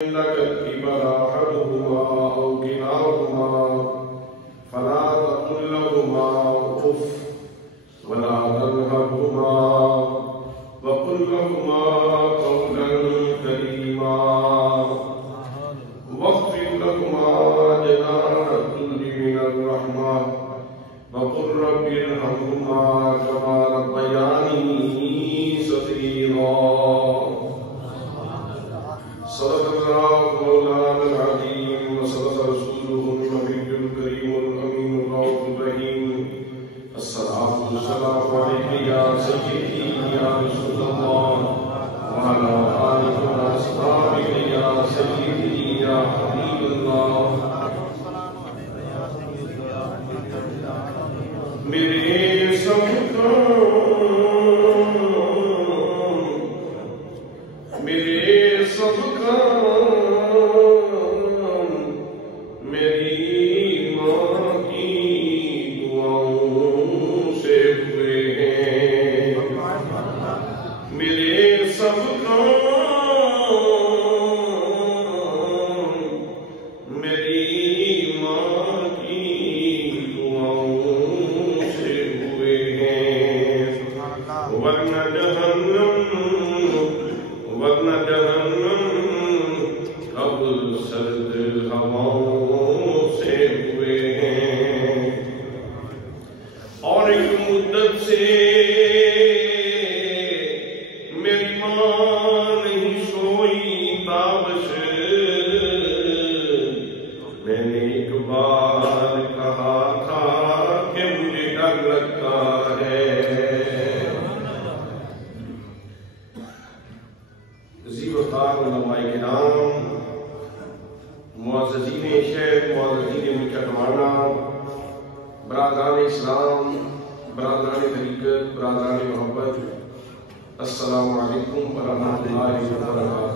عندك الكبر أحدهما أو كلاهما فلا تقل لهما أف ولا تنهرهما وقل لهما قولا كريما واخفض لهما جناح الذل من الرحمة وقل رب ارحمهما كما ربياني صغيرا. صدق الله مولانا العظيم وصدق رسوله النبي الكريم الأمين الرؤوف الرحيم. الصلاة والسلام عليك يا سيدي يا رسول الله وعلى آلك وأصحابك يا سيدي يا حبيب الله. میرے سب میری ماں کی دعاؤں سے ہوئے ہیں. میرے سب میری ماں کی دعاؤں سے ہوئے ہیں. ورنہ جہنم اب سرد ہواؤں سے ہوئے ہیں. اور ایک مدت سے میری ماں نہیں سوئی تابش. میں نے ایک بار کہا تھا کہ مجھے ڈر لگتا ہے. وقار علماء کرام، معززین شیخ، معززین مکتوانا، برادران اسلام، برادران طریقت، برادران محبت، السلام علیکم ورحمۃ اللہ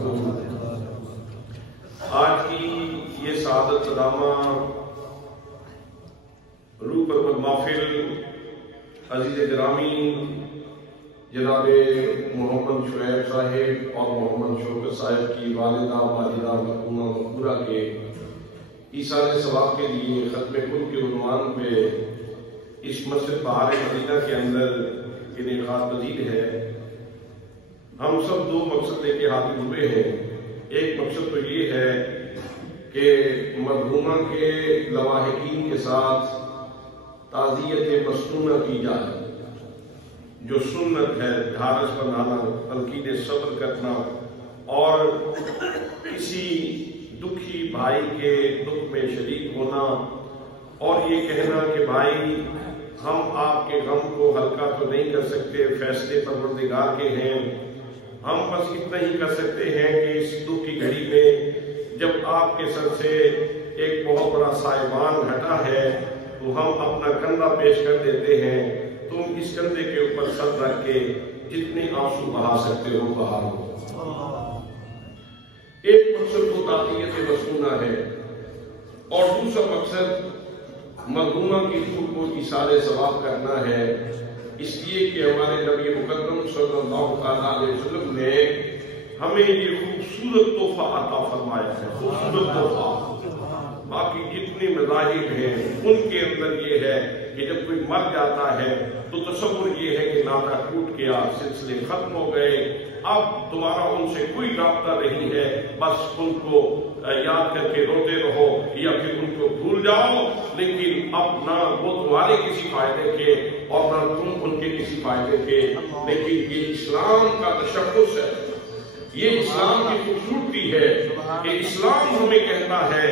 وبرکاتہ. آج کی یہ سعادت صدامہ روح پرمت محفل عزیز گرامی جناب محمد شعیب صاحب اور محمد شوکت صاحب کی والدہ والدہ مرحومہ مقبورہ کے ایثار ثواب کے لیے ختم کل کے عنوان پہ اس مسجد بہار مدینہ کے اندر انعقاد پذیر ہے. ہم سب دو مقصد لے کے حاضر ہوئے ہیں. ایک مقصد تو یہ ہے کہ مرحومہ کے لواحقین کے ساتھ تعزیت مسنونہ کی جائے. جو سنت ہے ڈھارس بنانا، تلقین صبر کرنا اور کسی دکھی بھائی کے دکھ میں شریک ہونا اور یہ کہنا کہ بھائی ہم آپ کے غم کو ہلکا تو نہیں کر سکتے، فیصلے پروردگار کے ہیں. ہم بس اتنا ہی کر سکتے ہیں کہ اس دکھ کی گھڑی میں جب آپ کے سر سے ایک بہت بڑا سائبان ہٹا ہے تو ہم اپنا کندھا پیش کر دیتے ہیں. تم اس کندھے کے اوپر سر رکھ کے جتنے آنسو بہا سکتے ہو بہا لو. ایک مقصد تو تعزیت مسنونہ ہے اور دوسرا مقصد مرحومہ کی روح کو ایثار ثواب کرنا ہے. اس لیے کہ ہمارے نبی مقدم صلی اللہ علیہ وسلم نے ہمیں یہ خوبصورت تحفہ عطا فرمایا ہے. خوبصورت تحفہ. باقی جتنے مذاہب ہیں ان کے اندر یہ ہے کہ جب کوئی مر جاتا ہے تو تصور یہ ہے کہ ناطہ ٹوٹ گیا، سلسلے ختم ہو گئے، اب دوبارہ ان سے کوئی رابطہ نہیں ہے، بس ان کو یاد کر کے روتے رہو یا پھر ان کو بھول جاؤ. لیکن اب نہ وہ تمہارے کسی فائدے کے اور نہ تم ان کے کسی فائدے کے. لیکن یہ اسلام کا تشخص ہے، یہ اسلام کی خوبصورتی ہے کہ اسلام ہمیں کہتا ہے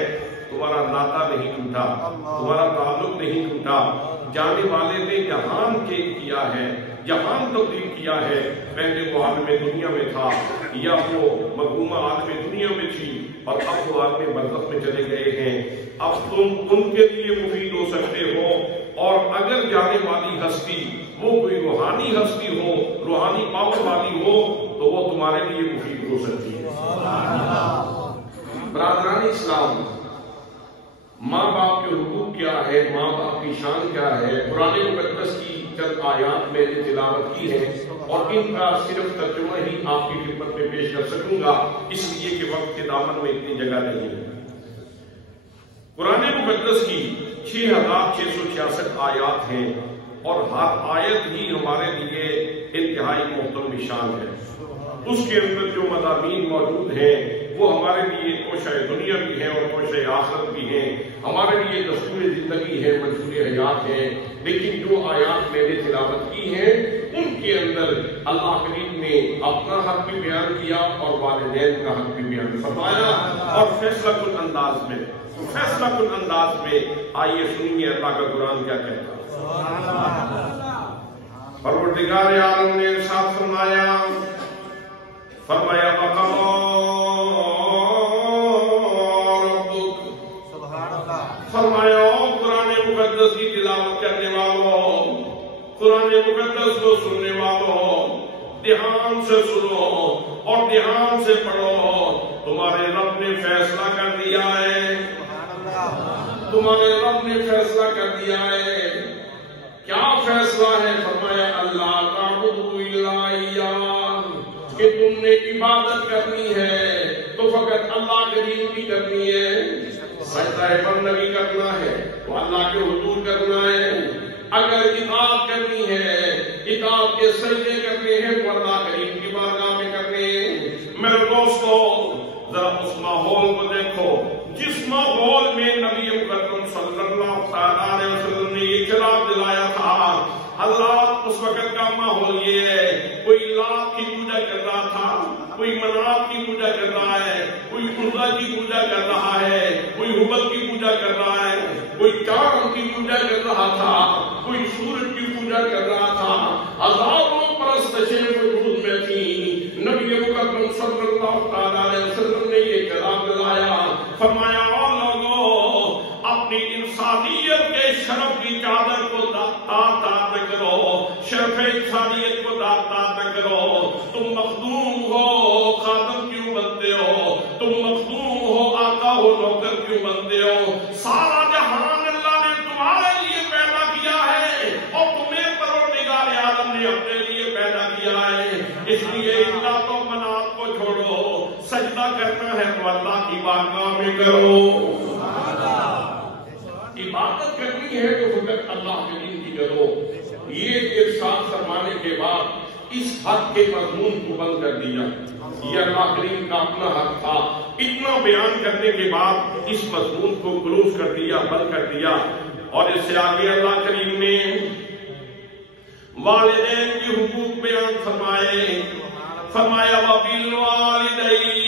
تمہارا ناطہ نہیں ٹوٹا، تمہارا تعلق نہیں ٹوٹا. جانے والے نے جہان چینج کیا ہے، جہان تبدیل کیا ہے. پہلے وہ عالم دنیا میں تھا یا وہ مرحومہ عالم دنیا میں تھی اور اب وہ عالم برزخ میں چلے گئے ہیں. اب تم ان کے لیے مفید ہو سکتے ہو اور اگر جانے والی ہستی وہ کوئی روحانی ہستی ہو، روحانی پاور والی ہو تو وہ تمہارے لیے مفید ہو سکتی ہے. برادران اسلام، ماں باپ کے حقوق کیا ہے، ماں باپ کی شان کیا ہے. قرآن مقدس کی چند آیات میں نے تلاوت کی ہیں اور ان کا صرف ترجمہ ہی آپ کی خدمت میں پیش کر سکوں گا، اس لیے کہ وقت کے دامن میں اتنی جگہ نہیں ہے۔ قرآن مقدس کی 6666 آیات ہیں اور ہر آیت ہی ہمارے لیے انتہائی محترم شان ہے۔ اس کے اندر جو مضامین موجود ہیں وہ ہمارے لیے توشہ دنیا بھی ہیں اور توشہ آخرت بھی ہیں، ہمارے لیے دستور زندگی ہے، منصور حیات ہے۔ لیکن جو آیات میں نے تلاوت کی ہیں ان کے اندر اللہ کریم نے اپنا حق بھی بیان کیا اور والدین کا حق بھی بیان فرمایا، اور فیصلہ کن انداز میں آئیے سنیے اللہ کا قرآن کیا کہتا ہے۔ پروردگار عالم نے ارشاد فرمایا وَقَضَى رَبُّكَ، فرمایا قرآن مقدس کی تلاوت کرنے والوں، قرآن مقدس کو سننے والوں، دھیان سے سنو اور دھیان سے پڑھو، تمہارے رب نے فیصلہ کر دیا ہے، تمہارے رب نے فیصلہ کر دیا ہے۔ کیا فیصلہ ہے؟ فرمایا اللہ تعبدوا الا ایاہ، کہ تم نے عبادت کرنی ہے تو فقط اللہ کریم کی کرنی ہے، سجدہ بندگی کرنا ہے تو اللہ کے حضور کرنا ہے، اگر اطاعت کرنی ہے، اطاعت کے سجدے کرنے ہیں تو اللہ کریم کی بارگاہ میں کرنے ہیں۔ میرے دوستو ذرا اس ماحول کو دیکھو جس ماحول میں نبی مکرم صلی اللہ علیہ وسلم نے یہ خطاب دلایا تھا۔ حضرات اس وقت کا ماحول یہ ہے، کوئی لات کی پوجا کر رہا تھا، کوئی منات کی پوجا کر رہا ہے، کوئی عزا کی پوجا کر رہا ہے، کوئی حبل کی پوجا کر رہا ہے، کوئی چاند کی پوجا کر رہا تھا، کوئی سورج کی پوجا کر رہا تھا، ہزاروں پرستشیں وجود میں تھیں۔ نبی مکرم صلی اللہ علیہ وسلم نے یہ کلام دلایا، فرمایا اپنی انسانیت کے شرف کی چادر کو تار تار نہ کرو، شرف انسانیت کو تار تار نہ کرو۔ تم مخدوم ہو، خادم کیوں بنتے ہو؟ تم مخدوم ہو، آقا ہو، نوکر کیوں بنتے ہو؟ سارا جہان اللہ نے تمہارے لیے پیدا کیا ہے اور تمہیں پروردگار عالم نے اپنے لیے پیدا کیا ہے۔ اس لیے اللہ تو منات کو چھوڑو، سجدہ کرنا ہے تو اللہ کی بارگاہ میں کرو، عبادت کرنی ہے تو فقط اللہ کے دین کی کرو۔ یہ ارشاد فرمانے کے بعد اس حق کے مضمون کو بند کر دیا، یہ اللہ کریم کا اپنا حق تھا۔ اتنا بیان کرنے کے بعد اس مضمون کو کلوز کر دیا، بند کر دیا، اور اس سے آگے اللہ کریم نے والدین کی حقوق بیان فرمائے، فرمایا وَبِالْوَالِدَيْنِ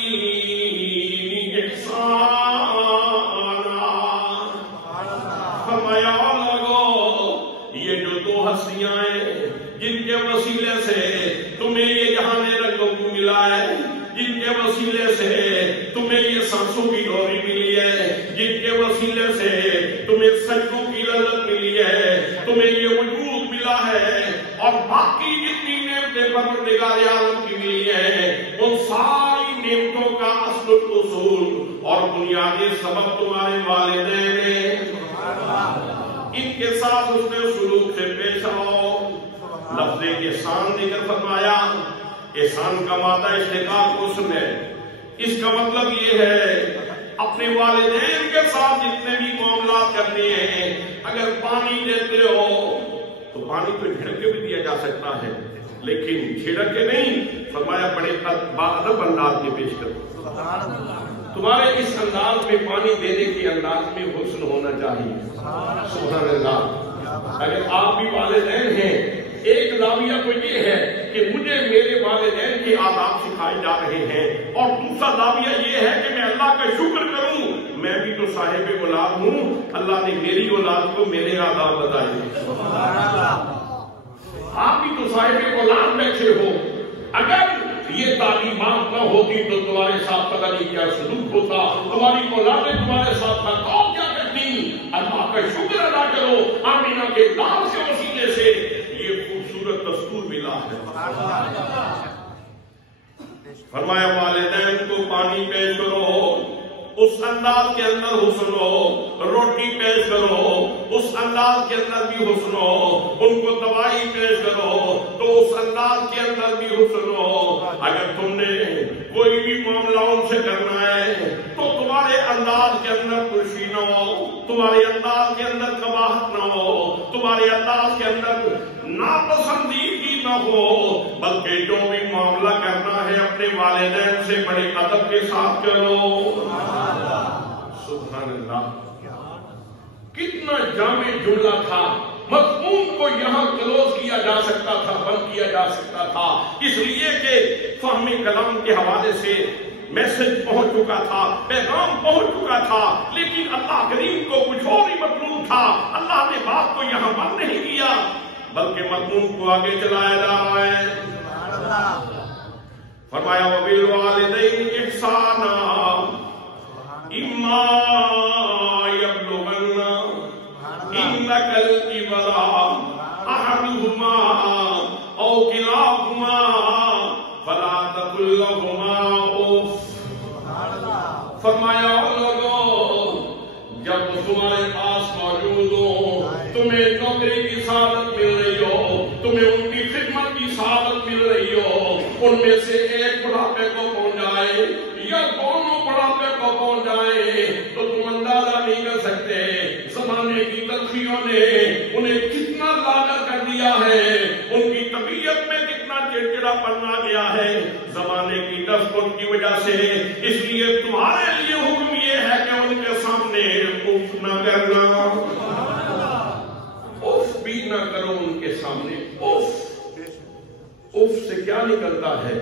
یہ جو دو ہستیاں ہیں جن کے وسیلے سے تمہیں یہ جہان رنگوں کو ملا ہے، جن کے وسیلے سے تمہیں یہ سانسوں کی ڈوری ملی ہے، جن کے وسیلے سے تمہیں سجدوں کی لذت ملی ہے، تمہیں یہ وجود ملا ہے اور باقی جتنی نعمتیں پروردگار عالم کی ملی ہیں، ان ساری نعمتوں کا اصل اصول اور بنیادی سبب تمہارے والدین ہیں۔ ان کے ساتھ اس نے سلوک سے پیش آؤ۔ لفظ احسان ذکر فرمایا، احسان کا مادہ اشتقاق حسن ہے۔ اس کا مطلب یہ ہے اپنے والدین کے ساتھ جتنے بھی معاملات کرنے ہیں، اگر پانی دیتے ہو تو پانی تو جھڑک کے بھی دیا جا سکتا ہے، لیکن چھڑک کے نہیں، فرمایا بڑے ادب انداز میں پیش کرو۔ تمہارے اس انداز میں پانی دینے کے انداز میں حسن ہونا چاہیے۔ سبحان اللہ۔ اگر آپ بھی والدین ہیں، ایک زاویہ تو یہ ہے کہ مجھے میرے والدین کے آداب سکھائے جا رہے ہیں، اور دوسرا زاویہ یہ ہے کہ میں اللہ کا شکر کروں، میں بھی تو صاحب اولاد ہوں، اللہ نے میری اولاد کو میرے آداب بتائے۔ آپ بھی تو صاحب اولاد بیٹھے ہو، اگر یہ تعلیمات نہ ہوتی تو تمہارے ساتھ پتہ نہیں کیا سلوک ہوتا، تمہاری اولادیں تمہارے ساتھ برتاؤ کیا کرتی۔ اللہ کا شکر ادا کرو، آمینہ کے لال کے وسیلے سے یہ خوبصورت دستور ملا ہے۔ فرمایا والدین کو پانی پیش کرو، اس انداز کے اندر حسن ہو، روٹی پیش کرو اس انداز کے اندر بھی حسن ہو، ان کو دوائی پیش کرو تو اس انداز کے اندر بھی حسن ہو۔ اگر تم نے کوئی بھی معاملہ ان سے کرنا ہے تو تمہارے انداز کے اندر خوشی نہ ہو، تمہارے انداز کے اندر قباحت نہ ہو، تمہارے انداز کے اندر ناپسندیدگی نہ ہو، بلکہ جو بھی معاملہ کرنا ہے اپنے والدین سے بڑے ادب کے ساتھ کرو۔ سبحان اللہ، کتنا جامع جملہ تھا، مضمون کو یہاں کلوز کیا جا سکتا تھا، بند کیا جا سکتا تھا، اس لیے کہ فہم کلام کے حوالے سے میسج پہنچ چکا تھا، پیغام پہنچ چکا تھا، لیکن اللہ کریم کو کچھ اور ہی مطلوب تھا۔ اللہ نے بات کو یہاں بند نہیں کیا بلکہ مضمون کو آگے چلایا جا رہا ہے۔ فرمایا وَبِالْوَالِدَيْنِ إِحْسَانًا إِمَّا يَبْلُغَنَّ عِندَكَ الْكِبَرَ أَحَدُهُمَا أَوْ كِلَاهُمَا فَلَا تَقُل لَّهُمَا أُفٍّ۔ فرمایا لوگوں، جب تمہارے پاس موجود ہو، تمہیں نوکری کی سعادت مل رہی ہو، تمہیں ان کی خدمت کی سعادت مل رہی ہو، ان میں سے ایک بڑھاپے کو پہنچ جائے یا دونوں بڑھاپے کو پہنچ جائے تو تم اندازہ نہیں کر سکتے زمانے کی تلخیوں نے انہیں کتنا لاغر کر دیا ہے، ان کی طبیعت میں کتنا چڑچڑا پن آ گیا ہے زمانے کی تسبت کی وجہ سے۔ اس لیے تمہارے لیے حکم یہ ہے کہ ان کے سامنے اف نہ کرنا، اف بھی نہ کرو ان کے سامنے۔ اف سے کیا نکلتا ہے؟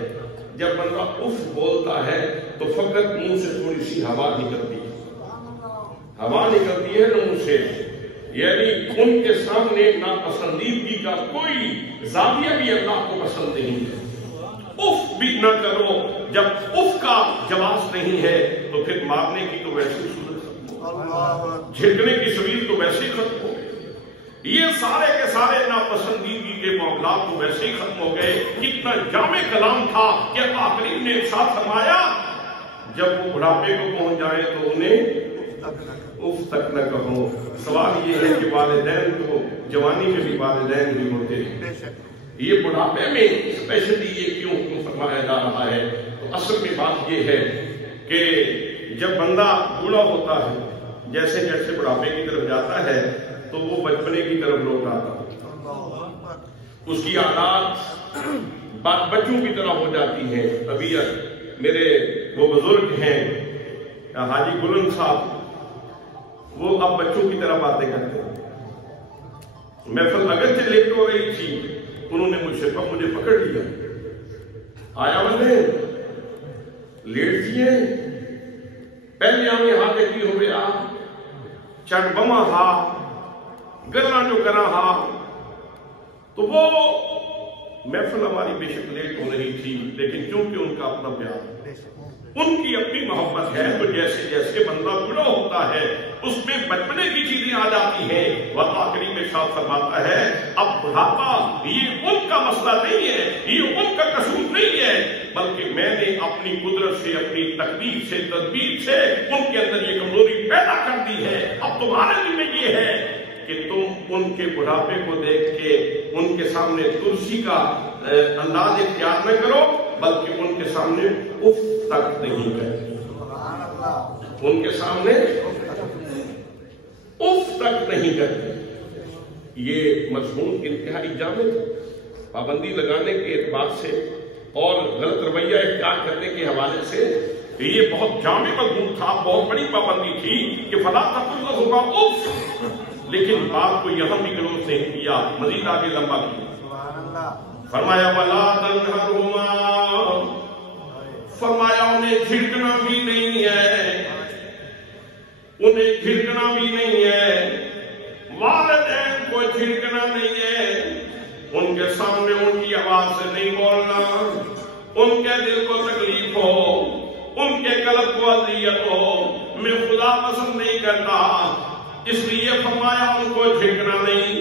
جب بندہ اف بولتا ہے تو فقط منہ سے تھوڑی سی ہوا نکلتی ہے، ہوا نکلتی ہے منہ سے، یعنی ان کے سامنے ناپسندیدگی کا کوئی زاویہ بھی اللہ کو پسند نہیں ہے۔ اف بھی نہ کرو، جب اف کا جواز نہیں ہے تو پھر مارنے کی تو ویسی صورت ختم ہو، جھڑکنے کی سبیل تو ویسے ختم ہو گئی، یہ سارے کے سارے ناپسندیدگی کے معاملات تو ویسے ہی ختم ہو گئے۔ کتنا جامع کلام تھا کہ اللہ کریم نے ارشاد فرمایا جب وہ بڑھاپے کو پہنچ جائے تو انہیں اف تک نہ کہو۔ سوال یہ ہے کہ والدین تو جوانی میں بھی والدین بھی ہوتے ہیں، یہ بڑھاپے میں اسپیشلی یہ کیوں فرمایا جا رہا ہے؟ تو اصل میں بات یہ ہے کہ جب بندہ بوڑھا ہوتا ہے، جیسے جیسے بڑھاپے کی طرف جاتا ہے تو وہ بچپنے کی طرف لوٹ آتا ہے، اس کی عادات بچوں کی طرح ہو جاتی ہیں۔ طبیعت میرے وہ بزرگ ہیں حاجی گلن صاحب، وہ اب بچوں کی طرح باتیں کرتے ہیں۔ محفل اگرچہ لیٹ ہو رہی تھی، انہوں نے مجھے پکڑ لیا، آیا بندے لیٹ دیے پہلے آنے ہاتھ کی ہو گیا چٹ بما ہا گلا جو کرا ہا۔ تو وہ محفل ہماری بے شک لیٹ ہو رہی تھی، لیکن چونکہ ان کا اپنا پیار، ان کی اپنی محبت ہے، تو جیسے جیسے بندہ بوڑھا ہوتا ہے اس میں بچپنے کی چیزیں آ جاتی ہیں۔ اللہ کریم ارشاد فرماتا ہے اب بڑھاپا یہ ان کا مسئلہ نہیں ہے، یہ ان کا قصور نہیں ہے، بلکہ میں نے اپنی قدرت سے، اپنی تقدیر سے، تدبیر سے ان کے اندر یہ کمزوری پیدا کر دی ہے۔ اب تمہارے دل میں یہ ہے کہ تم ان کے بڑھاپے کو دیکھ کے ان کے سامنے ترسی کا انداز اختیار نہ کرو، بلکہ ان کے سامنے اف تک نہیں کرتے، ان کے سامنے اف تک نہیں کرتے۔ یہ مضمون انتہائی جامع ہے، پابندی لگانے کے اعتبار سے اور غلط رویہ اختیار کرنے کے حوالے سے یہ بہت جامع مضمون تھا، بہت بڑی پابندی تھی کہ فلا تقل لهما اف، لیکن بات کو یہاں بھی کلوز نہیں کیا، مزید آگے لمبا کیا۔ فرمایا وَلَا تَنْهَرْهُمَا، فرمایا انہیں جھڑکنا بھی نہیں ہے، انہیں جھڑکنا بھی نہیں ہے، والدین کو جھڑکنا نہیں ہے، ان کے سامنے ان کی آواز سے نہیں بولنا، ان کے دل کو تکلیف ہو، ان کے قلب کو اذیت ہو، میں خدا پسند نہیں کرتا، اس لیے فرمایا ان کو جھڑکنا نہیں۔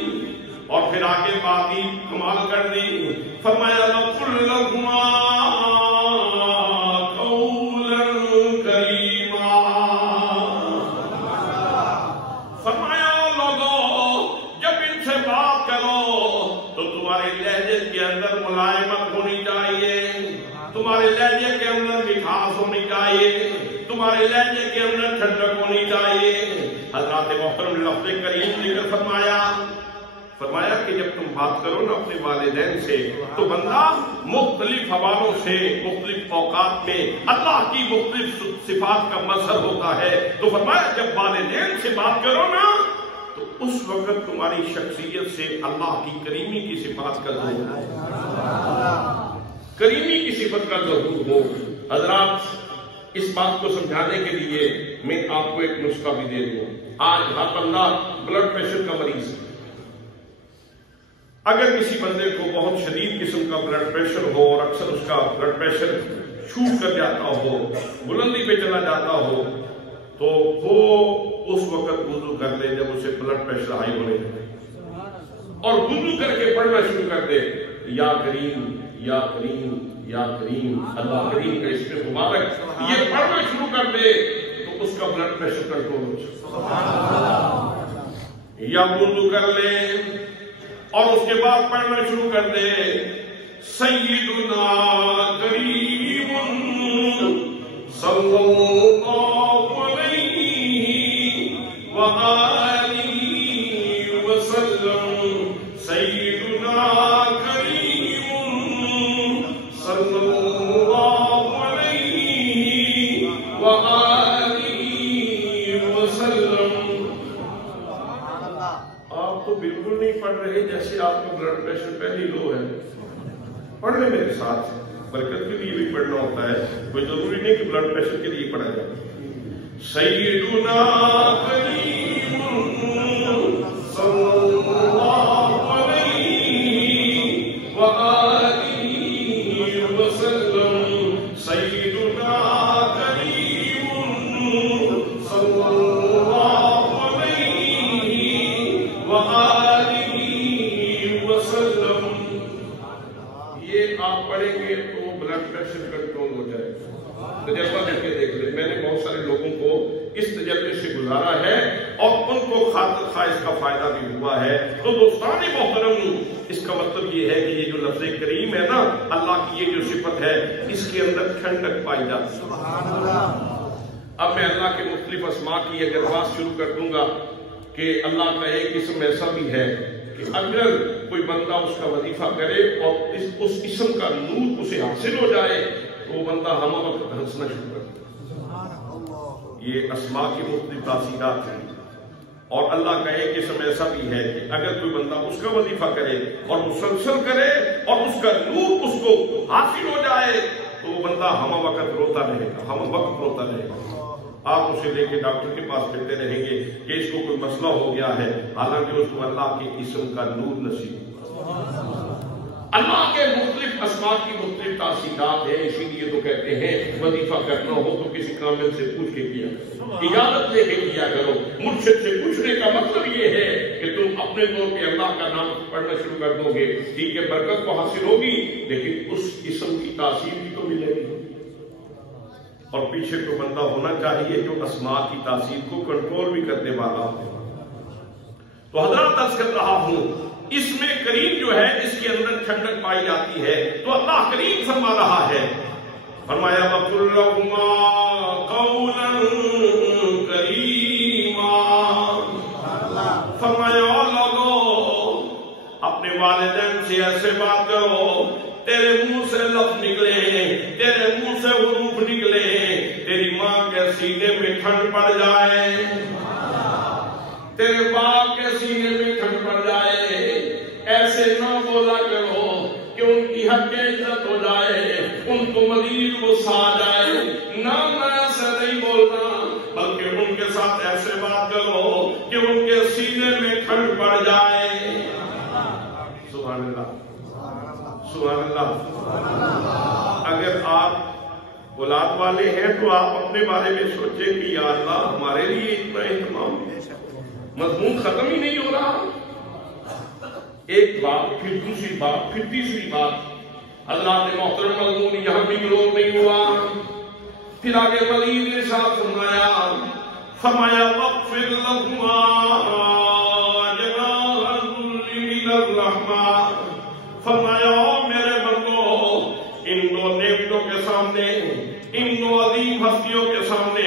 اور پھر آگے بات ہی کمال کر دی، فرمایا وَقُلْ لَهُمَا قَوْلًا كَرِيمًا، تمہارے لہجے کے اندر ٹھنڈک ہونی چاہیے. حضرات محترم نے لفظ کریم ذکر فرمایا کہ جب تم بات کرو نا اپنے والدین سے تو بندہ مختلف حوالوں سے مختلف اوقات میں اللہ کی مختلف صفات کا مظہر ہوتا ہے. تو فرمایا جب والدین سے بات کرو نا تو اس وقت تمہاری شخصیت سے اللہ کی کریمی کی صفات کا ظہور ہو، کریمی کی صفت کا ظہور ہو. حضرات اس بات کو سمجھانے کے لیے میں آپ کو ایک نسخہ بھی دے دوں. آج ہر بندہ بلڈ پریشر کا مریض ہے. اگر کسی بندے کو بہت شدید قسم کا بلڈ پریشر ہو اور اکثر اس کا بلڈ پریشر چھوٹ کر جاتا ہو، بلندی پہ چلا جاتا ہو، تو وہ اس وقت وضو کر دے جب اسے بلڈ پریشر ہائی ہونے لگے اور وضو کر کے پڑھنا شروع کر دے یا کریم یا کریم یا کریم، اللہ کریم کا اس میں مبارک، یہ پڑھنا شروع کر دے تو اس کا بلڈ پریشر کنٹرول ہو جائے. یا وضو کر لے اور اس کے بعد پڑھنا شروع کر دے سیدنا کریم صلی اللہ علیہ وآلہ وسلم، سیدنا کریم صلی اللہ علیہ وآلہ وسلم. آپ تو بالکل نہیں پڑھ رہے جیسے آپ کا بلڈ پریشر پہلی لو ہے. پڑھ لیں میرے ساتھ، برکت کے لیے بھی پڑھنا ہوتا ہے، کوئی ضروری نہیں کہ بلڈ پریشر کے لیے پڑھا جائے. سیدنا کریم صلی اللہ علیہ وآلہ وسلم، سیدنا کریم صلی اللہ علیہ وآلہ وسلم. یہ آپ پڑھیں گے تو بلڈ پریشر کنٹرول ہو جائے. تجربہ کر کے دیکھ لیں، میں نے بہت سارے لوگوں کو اس تجربے سے گزارا ہے اور ان کو خاطر خواہ اس کا فائدہ بھی ہوا ہے. تو دوستان محترم، اس کا مطلب یہ ہے کہ یہ جو لفظ کریم ہے نا، اللہ کی یہ جو صفت ہے، اس کے اندر ٹھنڈک پائی جاتی ہے. سبحان اللہ. اب میں اللہ کے مختلف اسماء کی اگر بات شروع کر دوں گا کہ اللہ کا ایک اسم ایسا بھی ہے کہ اگر کوئی بندہ اس کا وظیفہ کرے اور اس اسم کا نور اسے حاصل ہو جائے تو وہ بندہ ہم وقت ہنسنا شروع کر دیتا. یہ اسماء کی مختلف تاثیرات ہیں. اور اللہ کا ایک اسم ایسا بھی ہے کہ اگر کوئی بندہ اس کا وظیفہ کرے اور مسلسل کرے اور اس کا نور اس کو حاصل ہو جائے تو وہ بندہ ہم وقت روتا رہے گا، ہم وقت روتا رہے گا. آپ اسے لے کے ڈاکٹر کے پاس پھرتے رہیں گے کہ اس کو کوئی مسئلہ ہو گیا ہے، حالانکہ اس کو اللہ کے اسم کا نور نصیب ہوا. اللہ کے مختلف اسماء کی مختلف تاثیرات ہیں. اسی لیے تو کہتے ہیں وظیفہ کرنا ہو تو کسی کامل سے پوچھ کے کیا کرو، اجازت لے کے کیا کرو. مرشد سے پوچھنے کا مطلب یہ ہے کہ تم اپنے طور پہ اللہ کا نام پڑھنا شروع کر دو گے، ٹھیک ہے، برکت تو حاصل ہوگی لیکن اس اسم کی تاثیر بھی تو ملے گی. اور پیچھے تو بندہ ہونا چاہیے جو اسماء کی تاثیر کو کنٹرول بھی کرنے والا ہو. تو حضرات عرض کر رہا ہوں، اس میں کریم جو ہے اس کے اندر ٹھنڈک پائی جاتی ہے. تو اللہ کریم فرما رہا ہے، فرمایا وَقُلْ لَهُمَا قَوْلًا كَرِيمًا. فرمایا او لوگو اپنے والدین سے ایسے بات کرو، تیرے منہ سے لفظ نکلے، تیرے منہ سے حروف نکلے، تیری ماں کے سینے میں ٹھنڈ پڑ جائے، تیرے باپ کے سینے میں ٹھنڈ پڑ جائے. ایسے نہ بولا کرو کہ ان کی حق عزت ہو جائے، ان کو مزید غصہ آ جائے. نہ میں ایسے نہیں بولنا، بلکہ ان کے ساتھ ایسے بات کرو کہ ان کے سینے میں ٹھنڈ پڑ جائے. سبحان اللہ، سبحان اللہ. اگر آپ اولاد والے ہیں تو آپ اپنے بارے میں سوچیں کہ یا اللہ ہمارے لیے اتنا اہتمام. مضمون ختم ہی نہیں ہو رہا. ایک بات، پھر دوسری بات، پھر تیسری بات. حضرات محترم مضمون یہاں بھی گلوب نہیں ہوا. پھر آگے مزید ارشاد فرمایا وَاغْفِرْ لَهُمَا جَنَاحَ الذُّلِّ مِنَ الرَّحْمَةِ. فرمایا او میرے بندو، ان دو نعمتوں کے سامنے، ان دو عظیم ہستیوں کے سامنے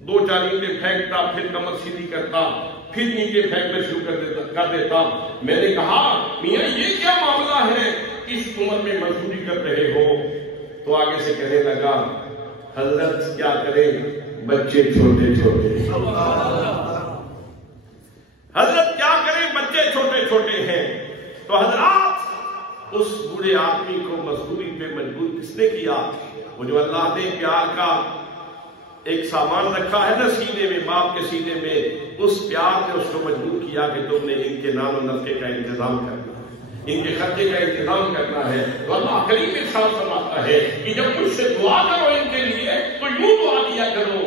دو چار اینٹیں پھینکتا، پھر کمر سیدھی کرتا، پھر اینٹیں پھینکنا شروع کر دیتا۔ میں نے کہا میاں یہ کیا معاملہ ہے، اس عمر میں مزدوری کر رہے ہو؟ تو آگے سے کہنے لگا حضرت کیا کریں، بچے چھوٹے چھوٹے، حضرت کیا کریں بچے چھوٹے چھوٹے ہیں۔ تو حضرات اس بوڑھے آدمی کو مزدوری پہ مجبور کس نے کیا؟ وہ جو اللہ نے پیار کا ایک سامان رکھا ہے نا سینے میں، باپ کے سینے میں، اس پیار نے اس کو مجبور کیا کہ تم نے ان کے نان و نفقے کا انتظام کرنا ہے، ان کے خرچے کا انتظام کرنا ہے۔ تو اللہ کریم ارشاد فرماتا ہے کہ جب مجھ سے دعا کرو ان کے لیے تو یوں دعا کیا کرو،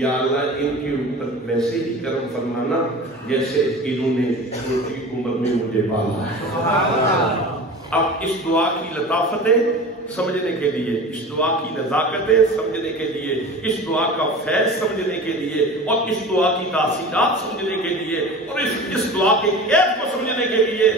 یا اللہ ان کے اوپر ویسے ہی کرم فرمانا جیسے انہوں نے چھوٹی عمر میں مجھے پالا ہے۔ اب اس دعا کی لطافتیں سمجھنے کے لیے، اس دعا کی نزاکتیں سمجھنے کے لیے، اس دعا کا فیض سمجھنے کے لیے، اور اس دعا کی تاثیرات سمجھنے کے لیے، اور اس دعا کے کیف کو سمجھنے کے لیے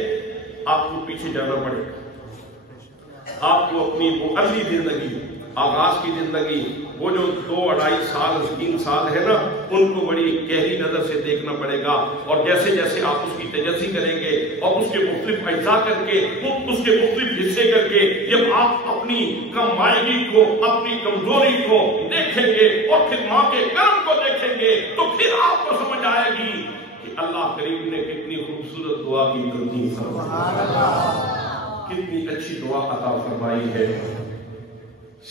آپ کو پیچھے جانا پڑے گا۔ آپ کو اپنی وہ اصلی زندگی، آغاز کی زندگی، وہ جو 2-2.5 سال 3 سال ہے نا، ان کو بڑی گہری نظر سے دیکھنا پڑے گا، اور جیسے جیسے آپ اس کی تجزی کریں گے اور اس کے مختلف اجزاء کر کے، اس کے مختلف حصے کر کے، جب آپ اپنی کم مائگی کو، اپنی کمزوری کو دیکھیں گے اور پھر ماں کے کرم کو دیکھیں گے، تو پھر آپ کو سمجھ آئے گی کہ اللہ کریم نے کتنی خوبصورت دعا کی تنظیم فرمائی، کتنی اچھی دعا عطا فرمائی ہے۔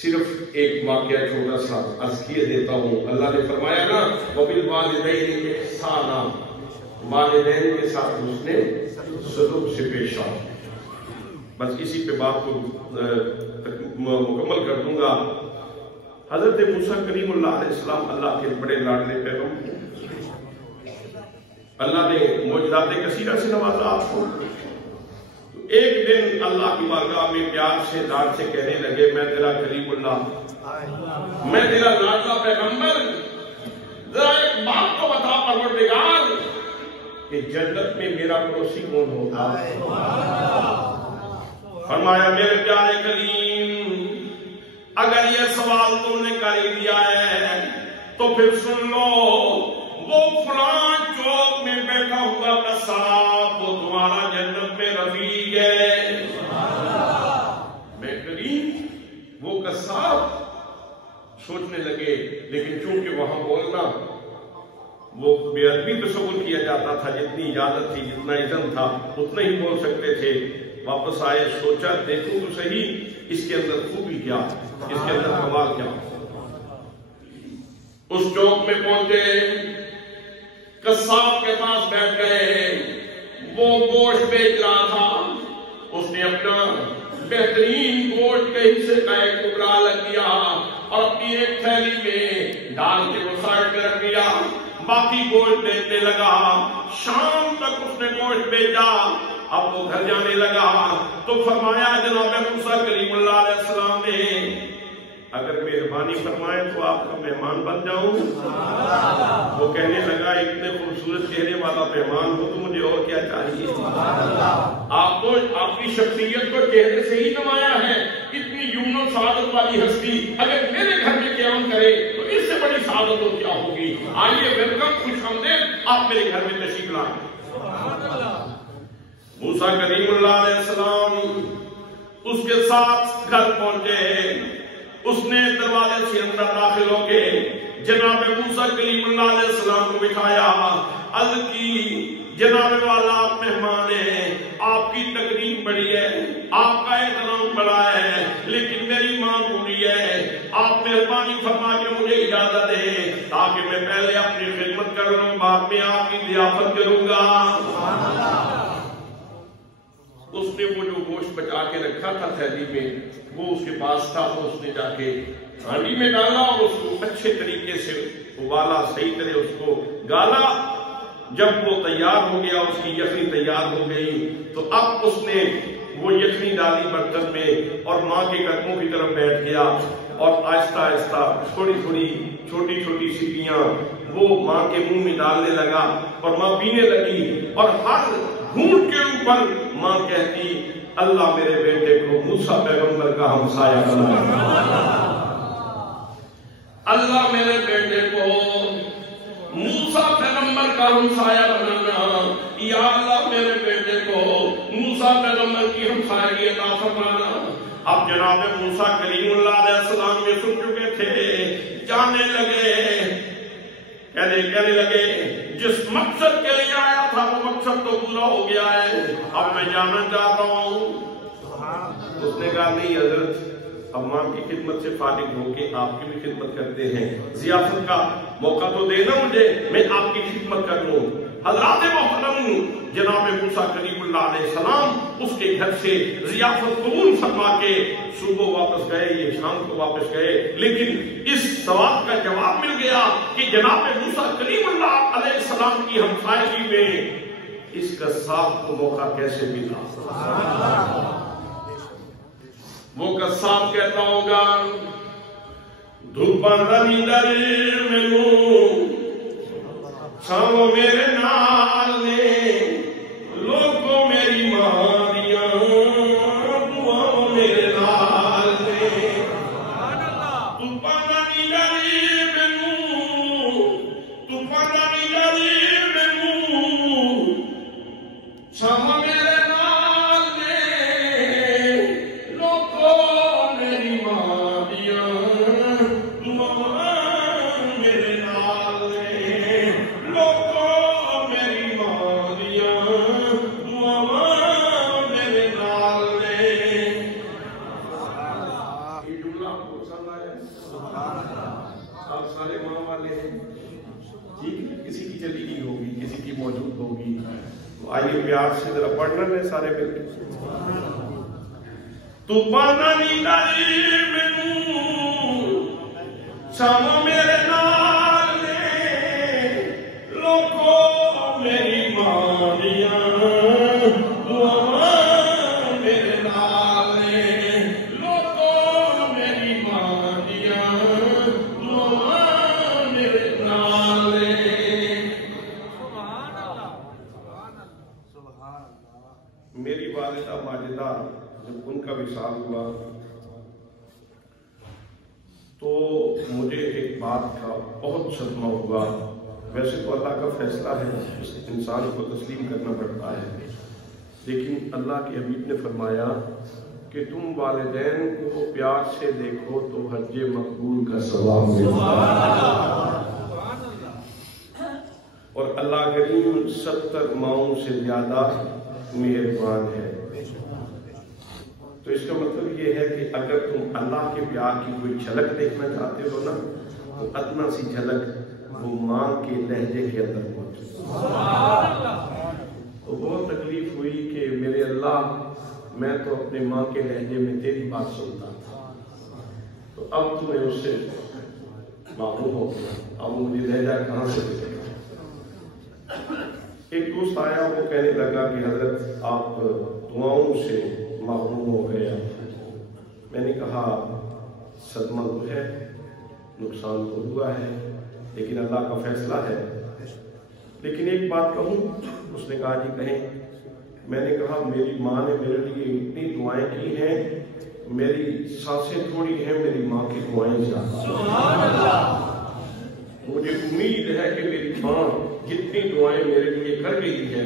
صرف ایک واقعہ چھوٹا سا عرض کیے دیتا ہوں۔ اللہ نے فرمایا نا وَبِالْوَالِدَيْنِ إِحْسَانًا، والدین کے ساتھ اس نے سلوک سے پیش آیا۔ بس اسی پہ بات کو مکمل کر دوں گا۔ حضرت موسیٰ کریم اللہ علیہ السلام اللہ کے بڑے لاڈلے پیغمبر، اللہ نے معجزات کثیرہ سے نوازا آپ کو۔ ایک دن اللہ کی بارگاہ میں پیار سے لاڈ سے کہنے لگے میں تیرا کریم اللہ، میں تیرا لاڈلا پیغمبر، ذرا ایک بات تو بتا پروردگار کہ جنت میں میرا پڑوسی کون ہوگا؟ فرمایا میرے پیارے کریم اگر یہ سوال تم نے کر ہی دیا ہے تو پھر سن لو، وہ فلاں چوک میں بیٹھا ہوا قصاب وہ تمہارا جنت میں رفیق ہے۔ میں کریم وہ قصاب سوچنے لگے، لیکن چونکہ وہاں بولنا وہ بے ادبی تصور کیا جاتا تھا، جتنی اجازت تھی جتنا اذن تھا اتنا ہی بول سکتے تھے۔ واپس آئے، سوچا دیکھو تو صحیح اس کے اندر خوبی کیا، اس کے اندر کمال کیا۔ اس چوک میں پہنچے، قصاب کے پاس بیٹھ گئے، وہ گوشت بیچ رہا تھا، اس نے اپنا بہترین گوشت کے حصے کا ایک ٹکڑا لگ دیا اور اپنی ایک تھیلی میں ڈال کے وہ سائڈ میں رکھ دیا، باقی گوشت بیچنے لگا۔ شام تک اس نے گوشت بیچا، اب وہ گھر جانے لگا تو فرمایا جناب موسیٰ کریم اللہ علیہ السلام نے اگر مہربانی فرمائے تو آپ کا مہمان بن جاؤں۔ وہ کہنے لگا اتنے خوبصورت چہرے والا مہمان ہو تو مجھے اور کیا چاہیے؟ آپ تو اپنی شخصیت کو چہرے سے ہی نمایا ہے، اتنی یمن و سعادت والی ہستی اگر میرے گھر میں قیام کرے تو اس سے بڑی سعادت اور کیا ہوگی؟ آئیے ویلکم، خوش آمدید، آپ میرے گھر میں تشریف لائیں۔ موسیٰ کریم اللہ علیہ السلام اس کے ساتھ گھر پہنچے، اس نے دروازے سے اندر داخل ہو کے جناب موسیٰ کریم اللہ علیہ السلام کو بٹھایا، عرض کی جناب والا آپ مہمان ہیں، آپ کی تکریم بڑی ہے، آپ کا احترام بڑا ہے، لیکن میری ماں بوڑھی ہے، آپ مہربانی فرما کے مجھے اجازت دیں تاکہ میں پہلے اپنی خدمت کر لوں، بعد میں آپ کی ضیافت کروں گا۔ اس نے وہ جو گوشت بچا کے رکھا تھا تھیلی میں وہ اس کے پاس تھا، تو اس نے جا کے ہانڈی میں ڈالا اور اس کو اچھے طریقے سے ابالا، صحیح طرح اس کو گالا۔ جب وہ تیار ہو گیا، اس کی یخنی تیار ہو گئی، تو اب اس نے وہ یخنی ڈالی برتن میں اور ماں کے قدموں کی طرف بیٹھ گیا اور آہستہ آہستہ تھوڑی تھوڑی چھوٹی چھوٹی سپیاں وہ ماں کے منہ میں ڈالنے لگا اور ماں پینے لگی، اور ہر گھونٹ کے اوپر ماں کہتی اللہ میرے بیٹے کو موسیٰ پیغمبر کا ہمسایہ بنا۔ اللہ میرے بیٹے کو موسیٰ پیغمبر کا ہمسایہ بنانا، یا اللہ میرے بیٹے کو موسیٰ پیغمبر کی ہمسایگی عطا فرمانا۔ اب جناب موسیٰ کلیم اللہ علیہ السلام یہ سن چکے تھے، جانے لگے، کہنے لگے جس مقصد کے لیے آیا تھا وہ مقصد تو پورا ہو گیا ہے، اب میں جانا چاہتا ہوں۔ اس نے کہا نہیں حضرت، اب ماں کی خدمت سے فارغ ہو کے آپ کی بھی خدمت کرتے ہیں، ضیافت کا موقع تو دینا مجھے، میں آپ کی خدمت کر لوں۔ حضرات محترم جناب موسیٰ کلیم اللہ علیہ السلام اس کے گھر سے ضیافت قبول فرما کے صبح واپس گئے، یہ شام کو واپس گئے، لیکن اس سوال کا جواب مل گیا کہ جناب موسیٰ کلیم اللہ علیہ السلام کی ہمسائیگی میں اس کا قصاب کو موقع کیسے ملا۔ وہ قصاب کہتا ہوگا دھوپا رمی در ملوں چھاؤں میرے نال نے لوگوں میری ماریاں دعاؤں میرے نال نے دھوپا رمی در ملوں دھوپا رمی در ملوں چھاؤں میرے نال نے لوگوں میری ماریاں آئیے پیار سے ذرا پڑھنا ہے سارے مل کے۔ تو پانا نینداری مینوں چھاؤں میرے نال نے لوگوں میری ماریاں دعاواں میرے نال نے لوگوں میری ماریاں دعاواں میرے نال نے۔ میری والدہ ماجدہ جب ان کا وصال ہوا تو مجھے ایک بات کا بہت صدمہ ہوا۔ ویسے تو اللہ کا فیصلہ ہے، انسان کو تسلیم کرنا پڑتا ہے، لیکن اللہ کے حبیب نے فرمایا کہ تم والدین کو پیار سے دیکھو تو حج مقبول کا ثواب ملتا ہے، اور اللہ کریم 70 ماؤں سے زیادہ مہربان ہے۔ تو اس کا مطلب یہ ہے کہ اگر تم اللہ کے پیار کی کوئی جھلک دیکھنا چاہتے ہو نا تو ادنا سی جھلک وہ ماں کے لہجے کے اندر موجود۔ تو بہت تکلیف ہوئی کہ میرے اللہ، میں تو اپنے ماں کے لہجے میں تیری بات سنتا تھا، تو اب تمہیں اس سے معلوم ہو گیا، اب مجھے لہجہ کہاں سے دے گا۔ ایک دوست آیا، وہ کہنے لگا کہ حضرت آپ دعاؤں سے محروم ہو گئے۔ میں نے کہا صدمہ تو ہے، نقصان تو ہوا ہے، لیکن اللہ کا فیصلہ ہے۔ لیکن ایک بات کہوں؟ اس نے کہا جی کہیں۔ میں نے کہا میری ماں نے میرے لیے اتنی دعائیں کی ہیں، میری سانسیں تھوڑی ہیں، میری ماں کی دعائیں زیادہ۔ مجھے امید ہے کہ میری ماں جتنی دعائیں میرے لیے کر گئی ہے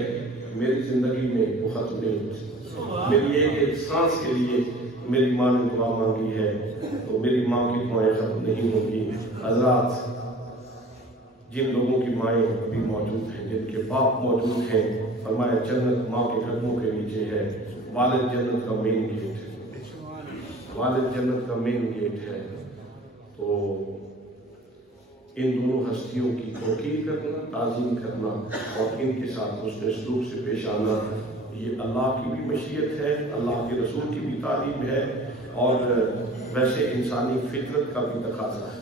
میری زندگی میں وہ ختم نہیں ہوتی۔ میری ایک سانس کے لیے میری ماں نے دعا مانگی ہے، تو میری ماں کی دعائیں ختم نہیں ہوگی۔ حضرات، جن لوگوں کی مائیں ابھی موجود ہیں، جن کے باپ موجود ہیں، فرمایا جنت ماں کے قدموں کے نیچے ہے۔ والد جنت کا مین گیٹ ہے، والد جنت کا مین گیٹ ہے۔ تو ان دونوں ہستیوں کی توقیر کرنا، تعظیم کرنا اور ان کے ساتھ حسن سلوک سے پیش آنا، یہ اللہ کی بھی مشیت ہے، اللہ کے رسول کی بھی تعلیم ہے، اور ویسے انسانی فطرت کا بھی تقاضا ہے،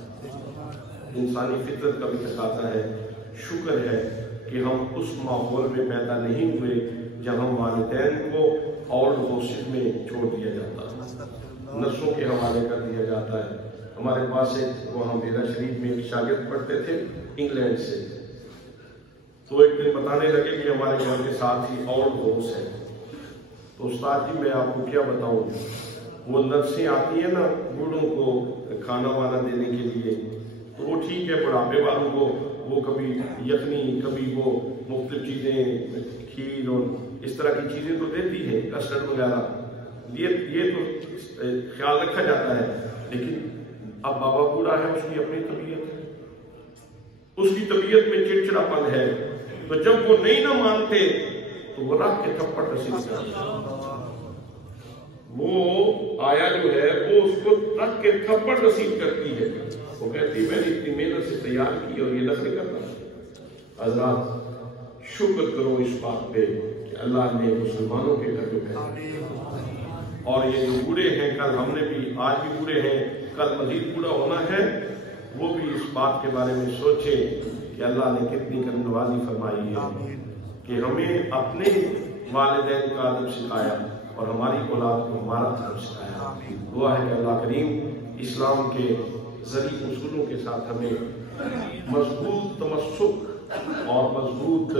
انسانی فطرت کا بھی تقاضا ہے۔ شکر ہے کہ ہم اس ماحول میں پیدا نہیں ہوئے جہاں والدین کو اور غصے میں چھوڑ دیا جاتا ہے، نسلوں کے حوالے کر دیا جاتا ہے۔ ہمارے پاس ایک وہاں بیرا شریف میں ایک شاگرد پڑھتے تھے انگلینڈ سے، تو ایک دن بتانے لگے کہ ہمارے گھر کے ساتھ ہی اور دوست ہیں۔ تو استاد جی میں آپ کو کیا بتاؤں، وہ نرسیں آتی ہیں نا بوڑھوں کو کھانا وانا دینے کے لیے، تو وہ ٹھیک ہے، بڑھاپے والوں کو وہ کبھی یخنی، کبھی وہ مختلف چیزیں، کھیر اور اس طرح کی چیزیں تو دیتی ہے، کسٹرڈ وغیرہ، یہ تو خیال رکھا جاتا ہے. لیکن اب بابا بوڑھا ہے، اس کی اپنی طبیعت ہے، اس کی طبیعت میں چڑچڑا پن ہے، تو جب وہ نہیں نہ مانتے تو وہ رکھ کے تھپڑ نصیب کرتا ہے. وہ آیا جو ہے وہ اس کو رکھ کے تھپڑ نصیب کرتی ہے. وہ کہتی میں نے اتنی محنت سے تیار کی اور یہ نقل کرتا. حضرات شکر کرو اس بات پہ کہ اللہ نے مسلمانوں کے گھر جو ہے، اور یہ جو بوڑھے ہیں، کل ہم نے بھی، آج بھی بوڑھے ہیں، کل مزید بوڑھا ہونا ہے، وہ بھی اس بات کے بارے میں سوچیں کہ اللہ نے کتنی کرم نوازی فرمائی ہے کہ ہمیں اپنے والدین کا ادب سکھایا اور ہماری اولاد کو ہمارا ادب سکھایا. دعا ہے کہ اللہ کریم اسلام کے ذریع اصولوں کے ساتھ ہمیں مضبوط تمسک اور مضبوط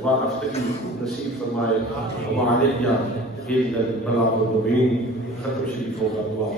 وابستگی نصیب فرمائے. ہمارے یہاں البلاغ المبین. ختم شریفوں کا دعا.